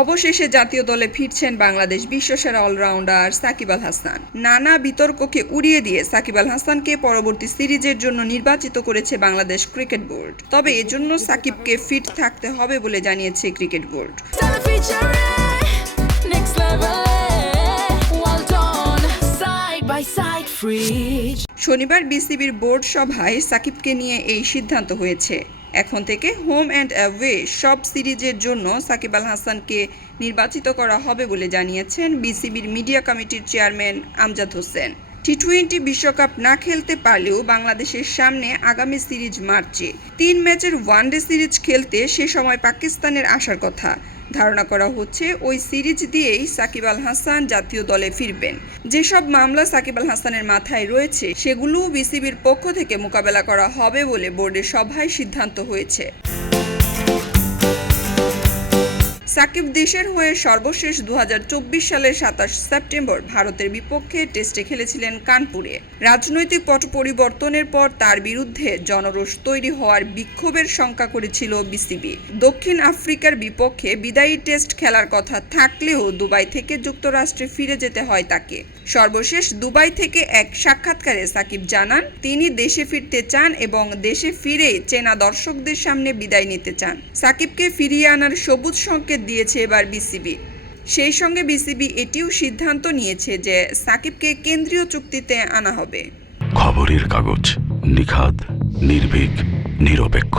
অবশেষে জাতীয় দলে ফিরছেন বাংলাদেশ বিশ্বসেরা অলরাউন্ডার সাকিব আল হাসান। নানা বিতর্ককে উড়িয়ে দিয়ে সাকিব আল হাসানকে পরবর্তী সিরিজের জন্য নির্বাচিত করেছে বাংলাদেশ ক্রিকেট বোর্ড। তবে এজন্য সাকিবকে ফিট থাকতে হবে বলে জানিয়েছে ক্রিকেট বোর্ড। শনিবার বিসিবির বোর্ড সভায় সাকিবকে নিয়ে এই সিদ্ধান্ত হয়েছে। এখন থেকে হোম অ্যান্ড অ্যাওয়ে সব সিরিজের জন্য সাকিব আল হাসানকে নির্বাচিত করা হবে বলে জানিয়েছেন বিসিবির মিডিয়া কমিটির চেয়ারম্যান আমজাদ হোসেন। টি-20 বিশ্বকাপ না খেলতে পারলেও বাংলাদেশের সামনে আগামী সিরিজ মার্চে 3 ম্যাচের ওয়ানডে সিরিজ খেলতে সে সময় পাকিস্তানের আসার কথা। ধারণা করা হচ্ছে ওই সিরিজ দিয়েই সাকিব আল হাসান জাতীয় দলে ফিরবেন। যেসব মামলা সাকিব আল হাসানের মাথায় রয়েছে সেগুলোও বিসিবির পক্ষ থেকে মোকাবেলা করা হবে বলে বোর্ডের সভায় সিদ্ধান্ত হয়েছে। সাকিব দেশের হয়ে সর্বশেষ 2024 সালের 27 সেপ্টেম্বর ভারতের বিপক্ষে টেস্টে খেলেছিলেন কানপুরে। রাজনৈতিক পট পরিবর্তনের পর তার বিরুদ্ধে জনরোষ তৈরি হওয়ার বিক্ষোভের শঙ্কা করেছিল বিসিবি। দক্ষিণ আফ্রিকার বিপক্ষে বিদায়ী টেস্ট খেলার কথা থাকলেও দুবাই থেকে যুক্তরাষ্ট্রে ফিরে যেতে হয় তাকে। সর্বশেষ দুবাই থেকে এক সাক্ষাৎকারে সাকিব জানান তিনি দেশে ফিরতে চান এবং দেশে ফিরে চেনা দর্শকদের সামনে বিদায় নিতে চান। সাকিবকে ফিরিয়ে আনার সবুজ সংকেত দিয়েছে এবার বিসিবি। সেই সঙ্গে বিসিবি এটিও সিদ্ধান্ত নিয়েছে যে সাকিবকে কেন্দ্রীয় চুক্তিতে আনা হবে। খবরের কাগজ, নিখাদ, নির্ভীক, নিরপেক্ষ।